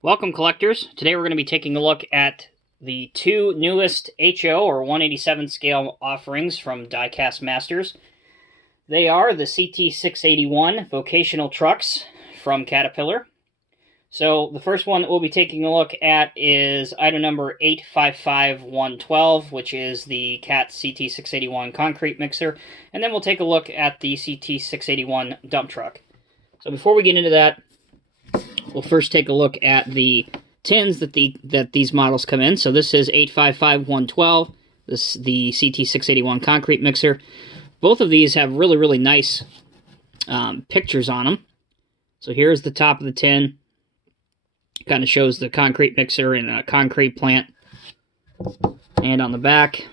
Welcome, collectors. Today we're going to be taking a look at the two newest HO or 187 scale offerings from Diecast Masters. They are the CT681 vocational trucks from Caterpillar. So the first one that we'll be taking a look at is item number 855112, which is the CAT CT681 concrete mixer, and then we'll take a look at the CT681 dump truck. So before we get into that, we'll first take a look at the tins that these models come in. So this is 855112, this the CT681 concrete mixer. Both of these have really nice pictures on them. So here's the top of the tin. Kind of shows the concrete mixer in a concrete plant. And on the back,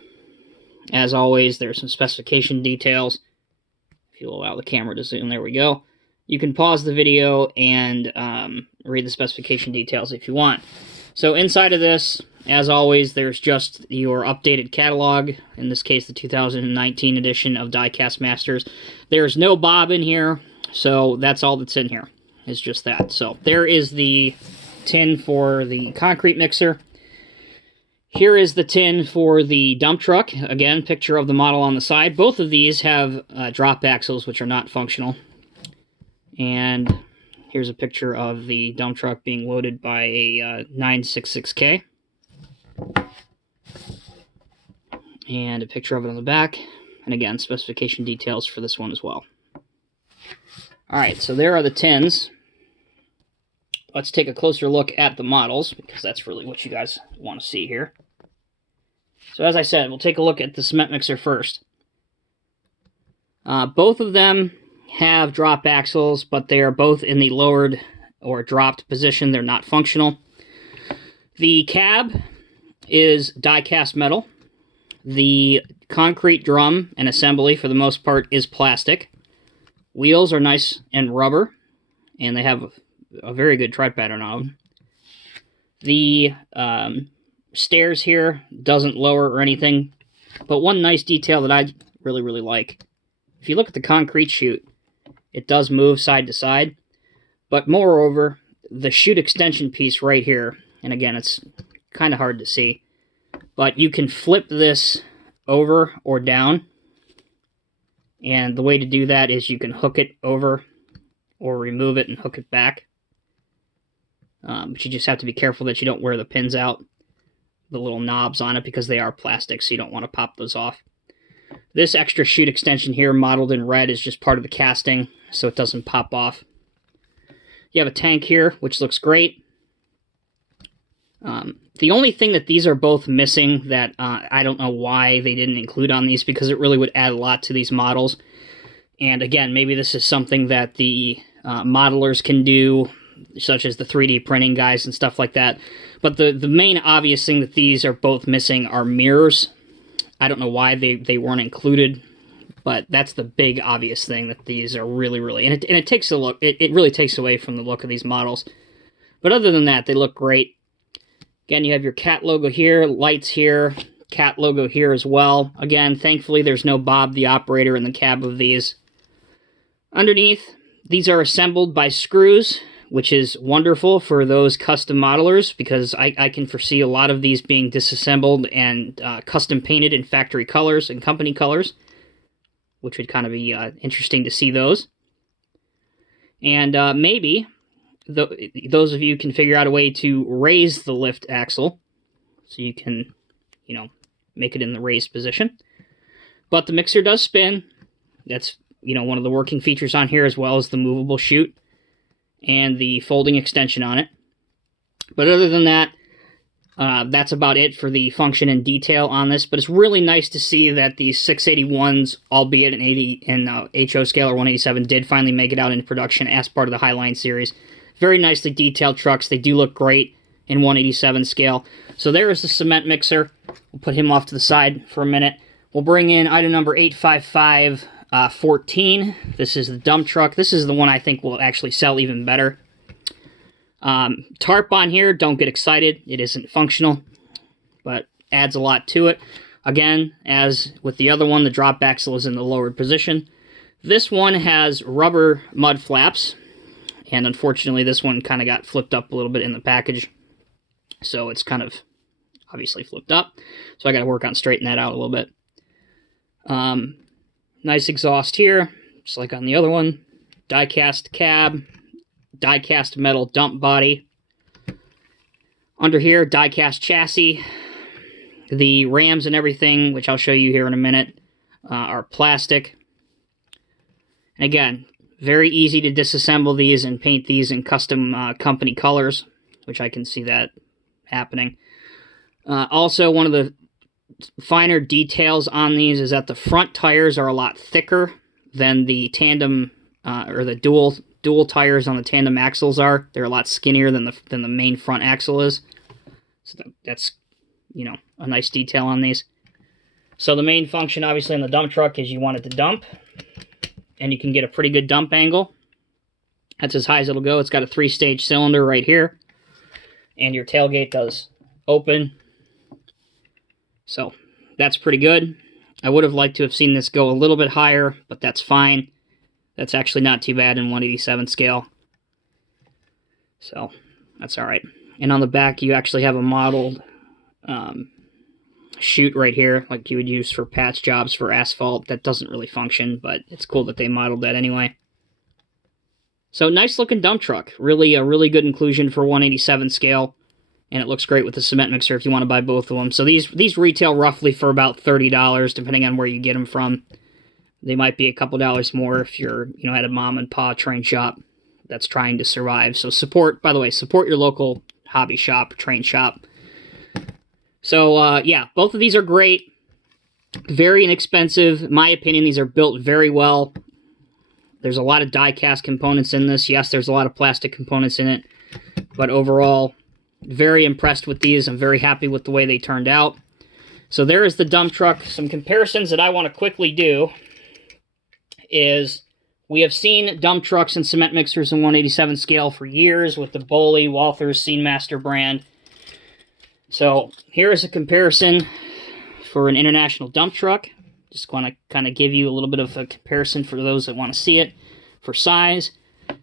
as always, there's some specification details. If you'll allow the camera to zoom, there we go. You can pause the video and read the specification details if you want. So inside of this, as always, there's just your updated catalog, in this case the 2019 edition of Diecast Masters. There's no bob in here, so that's all that's in here, is just that. So there is the tin for the concrete mixer. Here is the tin for the dump truck. Again, picture of the model on the side. Both of these have drop axles, which are not functional. And here's a picture of the dump truck being loaded by a 966K. And a picture of it on the back. And again, specification details for this one as well. Alright, so there are the tins. Let's take a closer look at the models, because that's really what you guys want to see here. So as I said, we'll take a look at the cement mixer first. Both of them have drop axles, but they are both in the lowered or dropped position. They're not functional. The cab is die-cast metal. The concrete drum and assembly, for the most part, is plastic. Wheels are nice and rubber, and they have a very good tread pattern on them. The stairs here doesn't lower or anything, but one nice detail that I really like, if you look at the concrete chute, it does move side to side, but moreover, the chute extension piece right here, and again, it's kind of hard to see, but you can flip this over or down, and the way to do that is you can hook it over or remove it and hook it back. But you just have to be careful that you don't wear the pins out, the little knobs on it, because they are plastic, so you don't want to pop those off. This extra chute extension here, modeled in red, is just part of the casting, so it doesn't pop off. You have a tank here, which looks great. The only thing that these are both missing that I don't know why they didn't include on these, because it really would add a lot to these models. And again, maybe this is something that the modelers can do, such as the 3D printing guys and stuff like that. But the main obvious thing that these are both missing are mirrors. I don't know why they weren't included, but that's the big obvious thing, that these are really, and it takes a look. It really takes away from the look of these models. But other than that, they look great. Again, you have your CAT logo here, lights here, CAT logo here as well. Again, thankfully, there's no Bob the operator in the cab of these. Underneath, these are assembled by screws, which is wonderful for those custom modelers, because I can foresee a lot of these being disassembled and custom painted in factory colors and company colors, which would kind of be interesting to see those. And maybe those of you can figure out a way to raise the lift axle, so you can, make it in the raised position. But the mixer does spin. That's, one of the working features on here, as well as the movable chute and the folding extension on it. But other than that, that's about it for the function and detail on this. But it's really nice to see that these 681s, albeit in HO scale or 187, did finally make it out into production as part of the Highline series. Very nicely detailed trucks. They do look great in 187 scale. So there is the cement mixer. We'll put him off to the side for a minute. We'll bring in item number 85514. This is the dump truck. This is the one I think will actually sell even better. Tarp on here, don't get excited. It isn't functional, but adds a lot to it. Again, as with the other one, the drop axle is in the lowered position. This one has rubber mud flaps, And unfortunately, this one kind of got flipped up a little bit in the package. So it's kind of obviously flipped up. So I got to work on straightening that out a little bit. Nice exhaust here, just like on the other one. Die-cast cab, die-cast metal dump body. Under here, die-cast chassis. The rams and everything, which I'll show you here in a minute, are plastic. And again, very easy to disassemble these and paint these in custom company colors, which I can see that happening. Also, one of the finer details on these is that the front tires are a lot thicker than the tandem or the dual tires on the tandem axles are. They're a lot skinnier than the main front axle is. So that's, you know, a nice detail on these. So the main function, obviously, in the dump truck is you want it to dump, and you can get a pretty good dump angle. That's as high as it'll go. It's got a 3-stage cylinder right here, and your tailgate does open. So that's pretty good. I would have liked to have seen this go a little bit higher, but that's fine. That's actually not too bad in 1/87 scale. So that's all right. And on the back, you actually have a modeled chute right here, like you would use for patch jobs for asphalt. That doesn't really function, but it's cool that they modeled that anyway. So nice looking dump truck. Really a really good inclusion for 1/87 scale. And it looks great with the cement mixer if you want to buy both of them. So these retail roughly for about $30, depending on where you get them from. They might be a couple dollars more if you're, you know, at a mom and pop train shop that's trying to survive. So support, by the way, support your local hobby shop, train shop. So yeah, both of these are great. Very inexpensive. In my opinion, these are built very well. There's a lot of die-cast components in this. Yes, there's a lot of plastic components in it. But overall, very impressed with these. I'm very happy with the way they turned out. So there is the dump truck. Some comparisons that I want to quickly do is we have seen dump trucks and cement mixers in 1/87 scale for years with the Boley, Walthers, Scenemaster brand. So here is a comparison for an international dump truck. Just want to kind of give you a little bit of a comparison for those that want to see it. For size,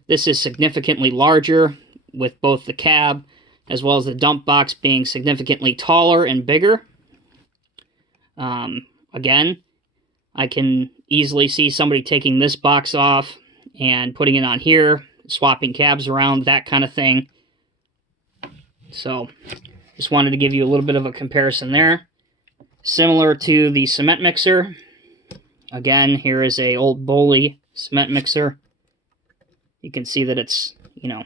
this is significantly larger with both the cab as well as the dump box being significantly taller and bigger. Again, I can easily see somebody taking this box off and putting it on here, swapping cabs around, that kind of thing. So, just wanted to give you a little bit of a comparison there. Similar to the cement mixer. Again, here is a old Boley cement mixer. You can see that it's, you know,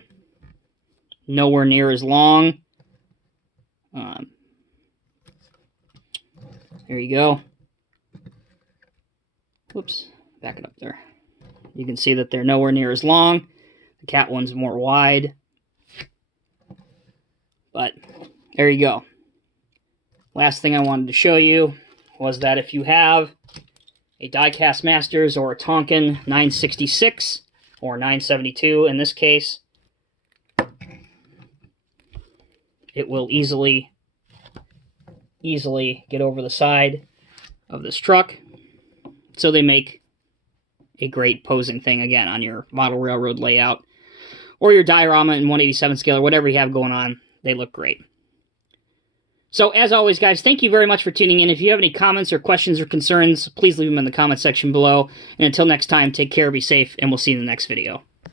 nowhere near as long. There you go. Whoops, back it up there. You can see that they're nowhere near as long. The cat one's more wide. But there you go. Last thing I wanted to show you was that if you have a Diecast Masters or a Tonkin 966 or 972 in this case, it will easily get over the side of this truck. So they make a great posing thing, again, on your model railroad layout or your diorama in 1/87 scale or whatever you have going on. They look great. So, as always, guys, thank you very much for tuning in. If you have any comments or questions or concerns, please leave them in the comment section below. And until next time, take care, be safe, and we'll see you in the next video.